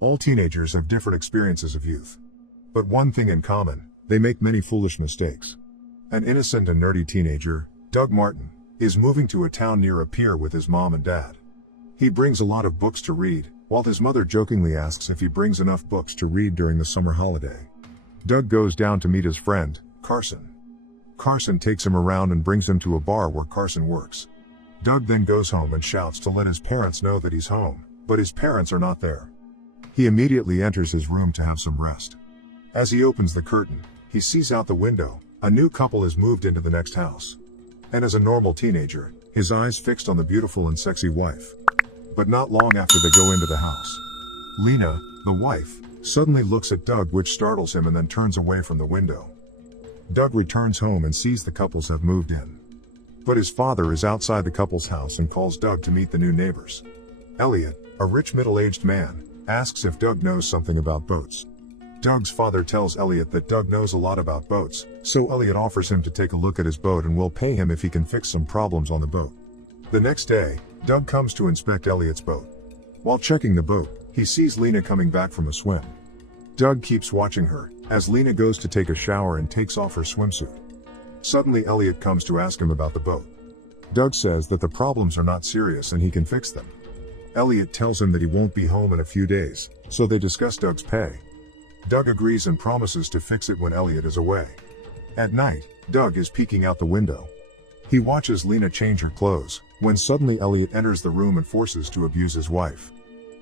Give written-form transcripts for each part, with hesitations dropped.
All teenagers have different experiences of youth. But one thing in common, they make many foolish mistakes. An innocent and nerdy teenager, Doug Martin, is moving to a town near a pier with his mom and dad. He brings a lot of books to read, while his mother jokingly asks if he brings enough books to read during the summer holiday. Doug goes down to meet his friend, Carson. Carson takes him around and brings him to a bar where Carson works. Doug then goes home and shouts to let his parents know that he's home, but his parents are not there. He immediately enters his room to have some rest. As he opens the curtain, he sees out the window, a new couple has moved into the next house. And as a normal teenager, his eyes fixed on the beautiful and sexy wife. But not long after they go into the house, Lena, the wife, suddenly looks at Doug, which startles him, and then turns away from the window. Doug returns home and sees the couples have moved in. But his father is outside the couple's house and calls Doug to meet the new neighbors. Elliot, a rich middle-aged man, asks if Doug knows something about boats. Doug's father tells Elliot that Doug knows a lot about boats, so Elliot offers him to take a look at his boat and will pay him if he can fix some problems on the boat. The next day, Doug comes to inspect Elliot's boat. While checking the boat, he sees Lena coming back from a swim. Doug keeps watching her, as Lena goes to take a shower and takes off her swimsuit. Suddenly Elliot comes to ask him about the boat. Doug says that the problems are not serious and he can fix them. Elliot tells him that he won't be home in a few days, so they discuss Doug's pay. Doug agrees and promises to fix it when Elliot is away. At night, Doug is peeking out the window. He watches Lena change her clothes, when suddenly Elliot enters the room and forces to abuse his wife.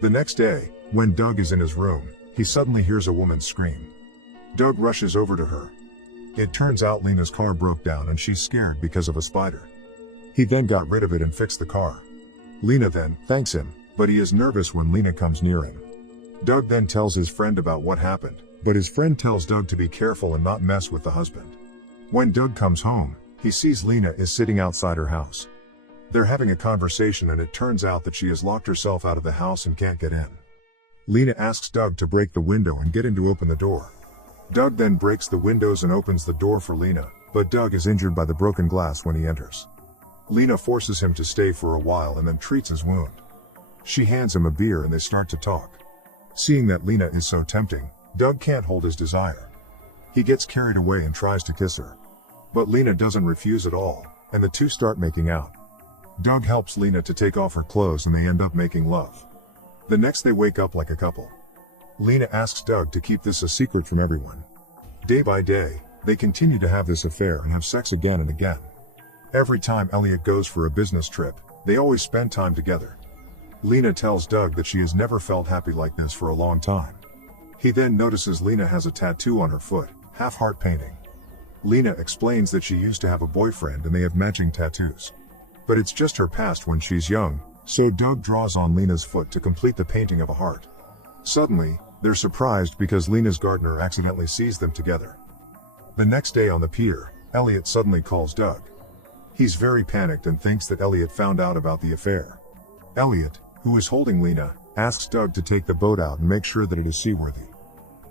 The next day, when Doug is in his room, he suddenly hears a woman scream. Doug rushes over to her. It turns out Lena's car broke down and she's scared because of a spider. He then got rid of it and fixed the car. Lena then thanks him, but he is nervous when Lena comes near him. Doug then tells his friend about what happened, but his friend tells Doug to be careful and not mess with the husband. When Doug comes home, he sees Lena is sitting outside her house. They're having a conversation and it turns out that she has locked herself out of the house and can't get in. Lena asks Doug to break the window and get in to open the door. Doug then breaks the windows and opens the door for Lena, but Doug is injured by the broken glass when he enters. Lena forces him to stay for a while and then treats his wound. She hands him a beer and they start to talk. Seeing that Lena is so tempting, Doug can't hold his desire. He gets carried away and tries to kiss her. But Lena doesn't refuse at all, and the two start making out. Doug helps Lena to take off her clothes and they end up making love. The next they wake up like a couple. Lena asks Doug to keep this a secret from everyone. Day by day, they continue to have this affair and have sex again and again. Every time Elliot goes for a business trip, they always spend time together. Lena tells Doug that she has never felt happy like this for a long time. He then notices Lena has a tattoo on her foot, half-heart painting. Lena explains that she used to have a boyfriend and they have matching tattoos. But it's just her past when she's young, so Doug draws on Lena's foot to complete the painting of a heart. Suddenly, they're surprised because Lena's gardener accidentally sees them together. The next day on the pier, Elliot suddenly calls Doug. He's very panicked and thinks that Elliot found out about the affair. Elliot, who is holding Lena, asks Doug to take the boat out and make sure that it is seaworthy.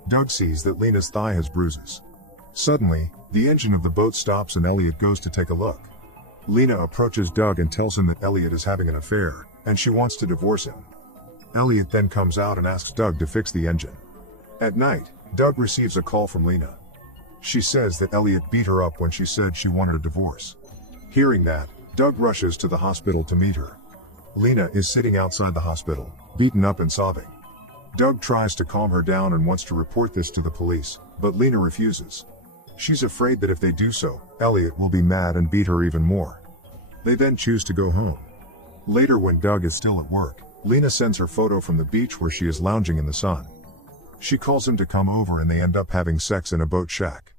Doug sees that Lena's thigh has bruises. Suddenly, the engine of the boat stops and Elliot goes to take a look. Lena approaches Doug and tells him that Elliot is having an affair, and she wants to divorce him. Elliot then comes out and asks Doug to fix the engine. At night, Doug receives a call from Lena. She says that Elliot beat her up when she said she wanted a divorce. Hearing that, Doug rushes to the hospital to meet her. Lena is sitting outside the hospital, beaten up and sobbing. Doug tries to calm her down and wants to report this to the police, but Lena refuses. She's afraid that if they do so, Elliot will be mad and beat her even more. They then choose to go home. Later, when Doug is still at work, Lena sends her photo from the beach where she is lounging in the sun. She calls him to come over and they end up having sex in a boat shack.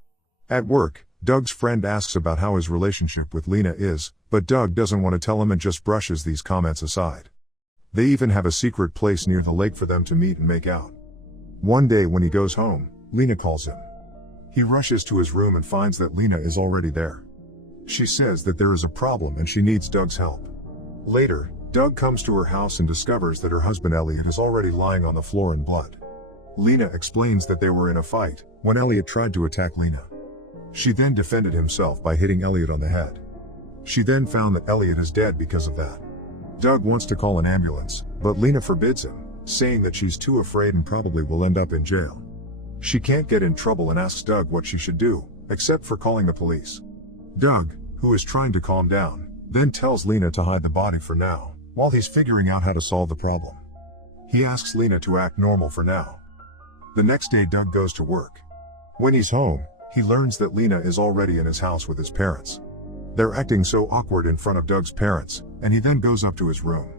At work, Doug's friend asks about how his relationship with Lena is, but Doug doesn't want to tell him and just brushes these comments aside. They even have a secret place near the lake for them to meet and make out. One day when he goes home, Lena calls him. He rushes to his room and finds that Lena is already there. She says that there is a problem and she needs Doug's help. Later, Doug comes to her house and discovers that her husband Elliot is already lying on the floor in blood. Lena explains that they were in a fight when Elliot tried to attack Lena. She then defended himself by hitting Elliot on the head. She then found that Elliot is dead because of that. Doug wants to call an ambulance, but Lena forbids him, saying that she's too afraid and probably will end up in jail. She can't get in trouble and asks Doug what she should do, except for calling the police. Doug, who is trying to calm down, then tells Lena to hide the body for now, while he's figuring out how to solve the problem. He asks Lena to act normal for now. The next day Doug goes to work. When he's home, he learns that Lena is already in his house with his parents. They're acting so awkward in front of Doug's parents, and he then goes up to his room.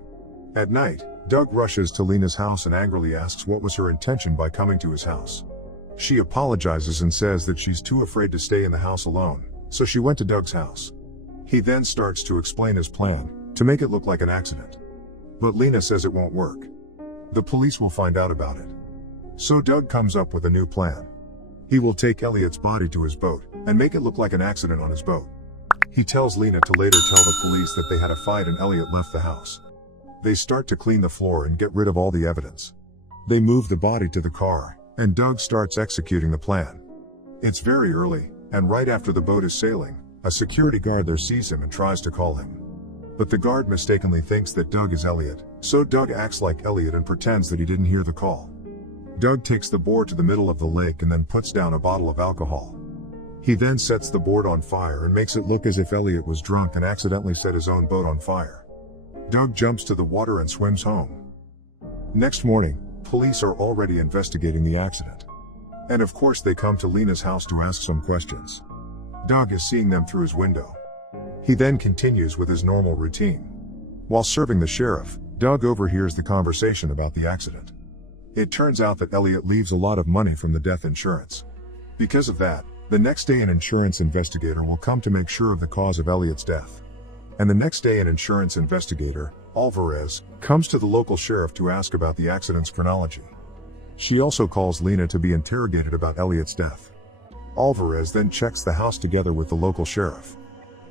At night, Doug rushes to Lena's house and angrily asks what was her intention by coming to his house. She apologizes and says that she's too afraid to stay in the house alone, so she went to Doug's house. He then starts to explain his plan, to make it look like an accident. But Lena says it won't work. The police will find out about it. So Doug comes up with a new plan. He will take Elliot's body to his boat, and make it look like an accident on his boat. He tells Lena to later tell the police that they had a fight and Elliot left the house. They start to clean the floor and get rid of all the evidence. They move the body to the car, and Doug starts executing the plan. It's very early, and right after the boat is sailing, a security guard there sees him and tries to call him. But the guard mistakenly thinks that Doug is Elliot, so Doug acts like Elliot and pretends that he didn't hear the call. Doug takes the board to the middle of the lake and then puts down a bottle of alcohol. He then sets the board on fire and makes it look as if Elliot was drunk and accidentally set his own boat on fire. Doug jumps to the water and swims home. Next morning, police are already investigating the accident. And of course they come to Lena's house to ask some questions. Doug is seeing them through his window. He then continues with his normal routine. While serving the sheriff, Doug overhears the conversation about the accident. It turns out that Elliot leaves a lot of money from the death insurance. Because of that, the next day an insurance investigator will come to make sure of the cause of Elliot's death. And the next day an insurance investigator, Alvarez, comes to the local sheriff to ask about the accident's chronology. She also calls Lena to be interrogated about Elliot's death. Alvarez then checks the house together with the local sheriff.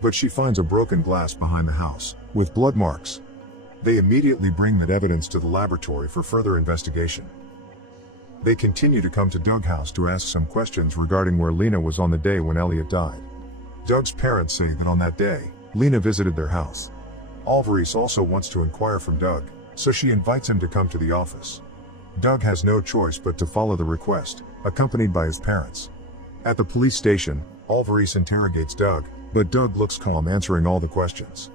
But she finds a broken glass behind the house, with blood marks. They immediately bring that evidence to the laboratory for further investigation. They continue to come to Doug's house to ask some questions regarding where Lena was on the day when Elliot died. Doug's parents say that on that day, Lena visited their house. Alvarez also wants to inquire from Doug, so she invites him to come to the office. Doug has no choice but to follow the request, accompanied by his parents. At the police station, Alvarez interrogates Doug, but Doug looks calm answering all the questions.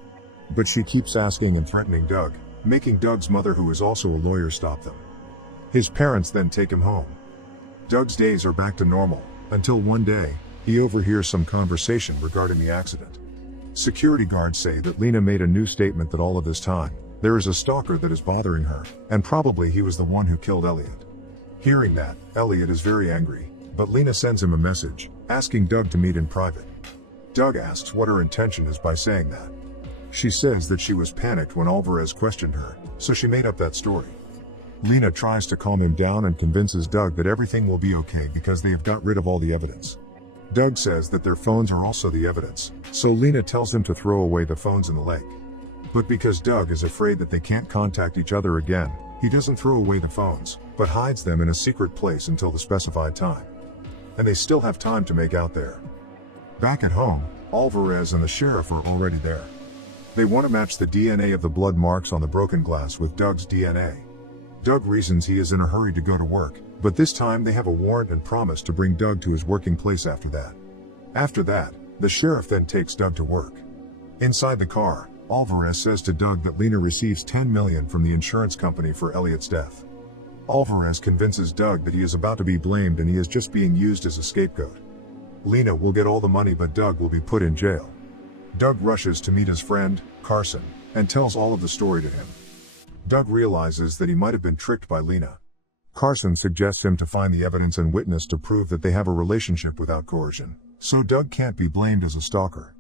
But she keeps asking and threatening Doug, making Doug's mother, who is also a lawyer, stop them. His parents then take him home. Doug's days are back to normal, until one day, he overhears some conversation regarding the accident. Security guards say that Lena made a new statement that all of this time, there is a stalker that is bothering her, and probably he was the one who killed Elliot. Hearing that, Elliot is very angry, but Lena sends him a message, asking Doug to meet in private. Doug asks what her intention is by saying that. She says that she was panicked when Alvarez questioned her, so she made up that story. Lena tries to calm him down and convinces Doug that everything will be okay because they have got rid of all the evidence. Doug says that their phones are also the evidence, so Lena tells them to throw away the phones in the lake. But because Doug is afraid that they can't contact each other again, he doesn't throw away the phones, but hides them in a secret place until the specified time. And they still have time to make out there. Back at home, Alvarez and the sheriff are already there. They want to match the DNA of the blood marks on the broken glass with Doug's DNA. Doug reasons he is in a hurry to go to work, but this time they have a warrant and promise to bring Doug to his working place after that. After that, the sheriff then takes Doug to work. Inside the car, Alvarez says to Doug that Lena receives $10 million from the insurance company for Elliot's death. Alvarez convinces Doug that he is about to be blamed and he is just being used as a scapegoat. Lena will get all the money, but Doug will be put in jail. Doug rushes to meet his friend, Carson, and tells all of the story to him. Doug realizes that he might have been tricked by Lena. Carson suggests him to find the evidence and witness to prove that they have a relationship without coercion, so Doug can't be blamed as a stalker.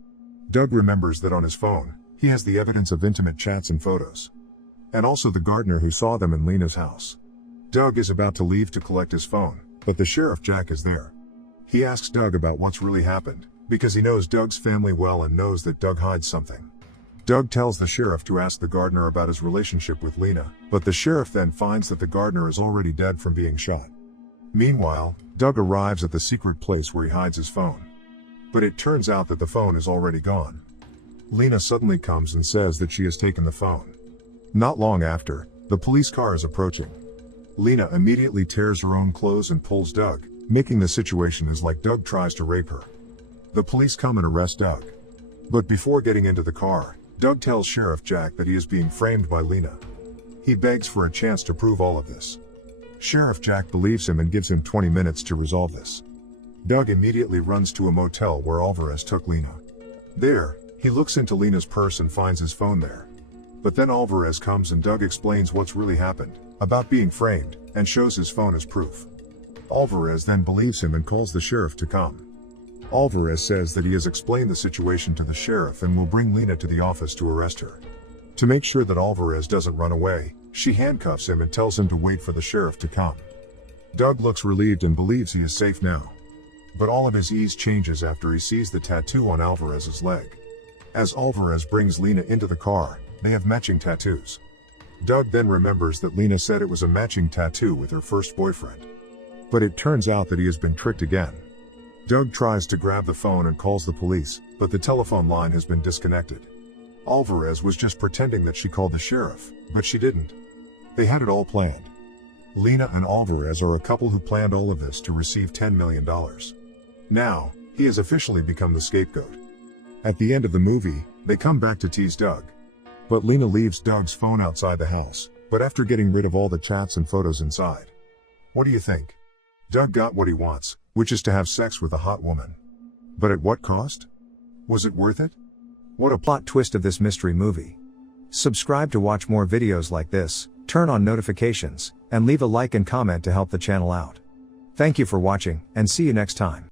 Doug remembers that on his phone, he has the evidence of intimate chats and photos. And also the gardener who saw them in Lena's house. Doug is about to leave to collect his phone, but the sheriff Jack is there. He asks Doug about what's really happened, because he knows Doug's family well and knows that Doug hides something. Doug tells the sheriff to ask the gardener about his relationship with Lena, but the sheriff then finds that the gardener is already dead from being shot. Meanwhile, Doug arrives at the secret place where he hides his phone. But it turns out that the phone is already gone. Lena suddenly comes and says that she has taken the phone. Not long after, the police car is approaching. Lena immediately tears her own clothes and pulls Doug, making the situation as like Doug tries to rape her. The police come and arrest Doug. But before getting into the car, Doug tells Sheriff Jack that he is being framed by Lena. He begs for a chance to prove all of this. Sheriff Jack believes him and gives him 20 minutes to resolve this. Doug immediately runs to a motel where Alvarez took Lena. There, he looks into Lena's purse and finds his phone there. But then Alvarez comes and Doug explains what's really happened, about being framed, and shows his phone as proof. Alvarez then believes him and calls the sheriff to come. Alvarez says that he has explained the situation to the sheriff and will bring Lena to the office to arrest her. To make sure that Alvarez doesn't run away, she handcuffs him and tells him to wait for the sheriff to come. Doug looks relieved and believes he is safe now. But all of his ease changes after he sees the tattoo on Alvarez's leg. As Alvarez brings Lena into the car, they have matching tattoos. Doug then remembers that Lena said it was a matching tattoo with her first boyfriend. But it turns out that he has been tricked again. Doug tries to grab the phone and calls the police, but the telephone line has been disconnected. Alvarez was just pretending that she called the sheriff, but she didn't. They had it all planned. Lena and Alvarez are a couple who planned all of this to receive $10 million. Now, he has officially become the scapegoat. At the end of the movie, they come back to tease Doug. But Lena leaves Doug's phone outside the house, but after getting rid of all the chats and photos inside. What do you think? Doug got what he wants, which is to have sex with a hot woman. But at what cost? Was it worth it? What a plot twist of this mystery movie. Subscribe to watch more videos like this, turn on notifications, and leave a like and comment to help the channel out. Thank you for watching, and see you next time.